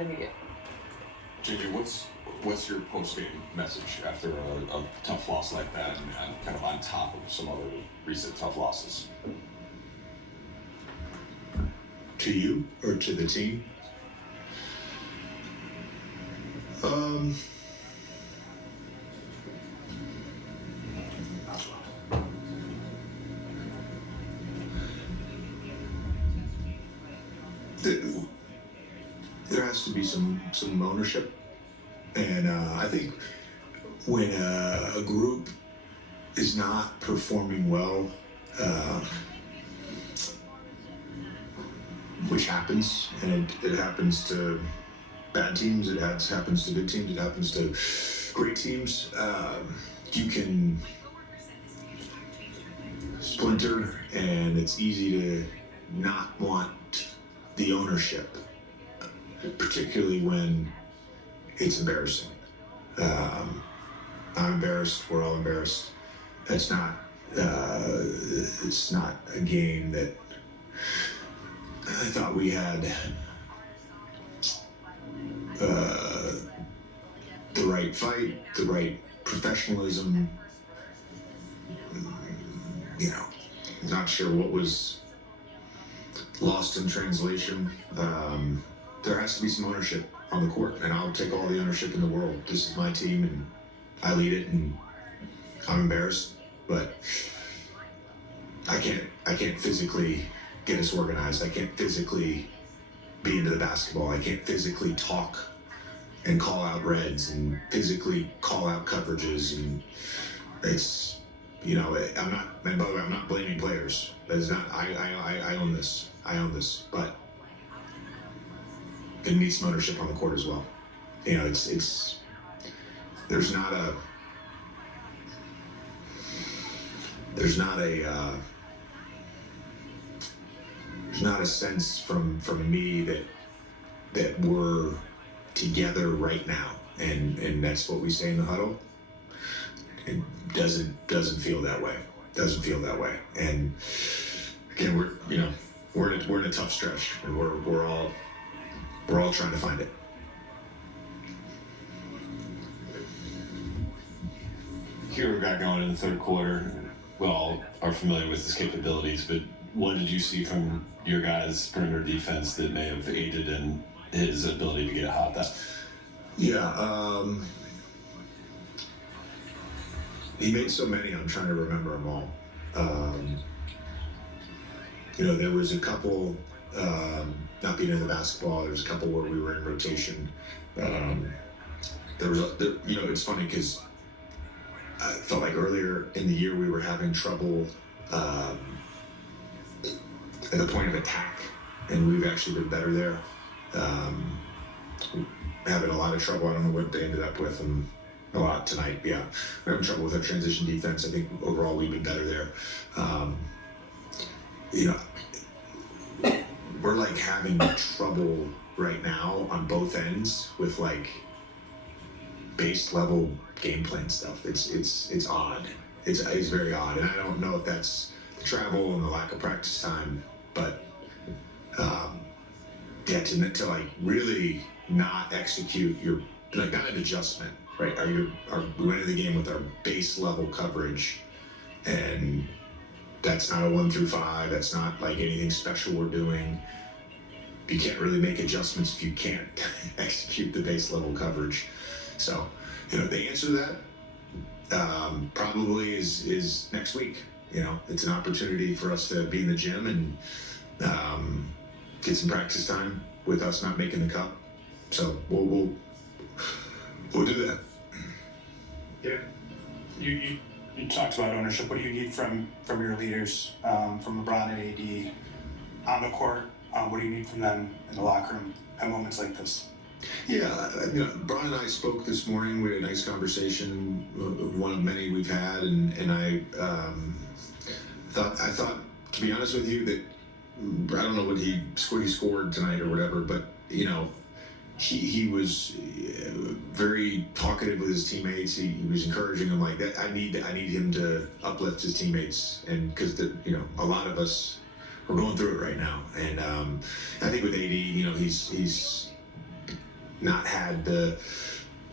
intermediate. JJ, what's your post-game message after a tough loss like that, and kind of on top of some other recent tough losses? To you or to the team? There has to be some ownership, and I think when a group is not performing well, which happens, and it happens to bad teams, it happens to good teams, it happens to great teams, you can splinter, and it's easy to not want the ownership, particularly when it's embarrassing. I'm embarrassed, we're all embarrassed. It's not a game that I thought we had the right fight, the right professionalism. Not sure what was lost in translation. There has to be some ownership on the court, and I'll take all the ownership in the world. This is my team, and I lead it, and I'm embarrassed, but I can't physically get us organized. I can't physically be into the basketball. I can't physically talk and call out reds and physically call out coverages, and it's, I'm not, and by the way, I'm not blaming players. That is not, I own this. But it needs some ownership on the court as well. There's not a sense from me that we're together right now, and that's what we say in the huddle. It doesn't feel that way. And again, we're in a tough stretch, and we're all trying to find it. Here we got going in the third quarter. We all are familiar with his capabilities, but what did you see from your guys' perimeter defense that may have aided in his ability to get hot? He made so many, I'm trying to remember them all. There was a couple, not being in the basketball, there was a couple where we were in rotation. It's funny because I felt like earlier in the year we were having trouble at the point of attack, and we've actually been better there. Having a lot of trouble. I don't know what they ended up with, and a lot tonight. Yeah, we're having trouble with our transition defense. I think overall we've been better there. We're like having trouble right now on both ends with like base level game plan stuff. It's odd. It's very odd, and I don't know if that's the travel and the lack of practice time, but to like really not execute your, like, not an adjustment, right? We went into the game with our base level coverage, and that's not a 1 through 5. That's not like anything special we're doing. You can't really make adjustments if you can't execute the base level coverage. So, the answer to that probably is next week. It's an opportunity for us to be in the gym and get some practice time with us not making the cup. So we'll do that. Yeah. You talked about ownership. What do you need from your leaders, from LeBron and AD on the court? What do you need from them in the locker room at moments like this? Yeah, Brian and I spoke this morning. We had a nice conversation, one of many we've had, and I thought, to be honest with you, that I don't know what he scored tonight or whatever, but he was very talkative with his teammates. He was encouraging them like that. I need him to uplift his teammates, and because a lot of us are going through it right now, and I think with AD, he's not had the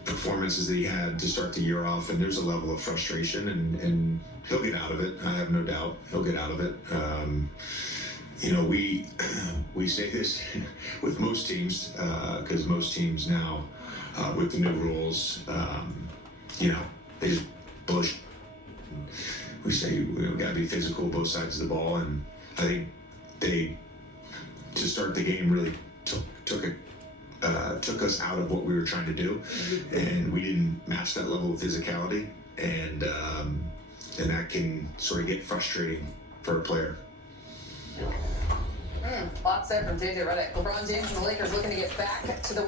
performances that he had to start the year off, and there's a level of frustration, and he'll get out of it. I have no doubt he'll get out of it. You know, we say this with most teams because most teams now with the new rules, you know, they just blow. We say we've got to be physical both sides of the ball, and I think they to start the game really took us out of what we were trying to do, and we didn't match that level of physicality, and that can sort of get frustrating for a player. Lots there from JJ Redick. LeBron James and the Lakers looking to get back to the win.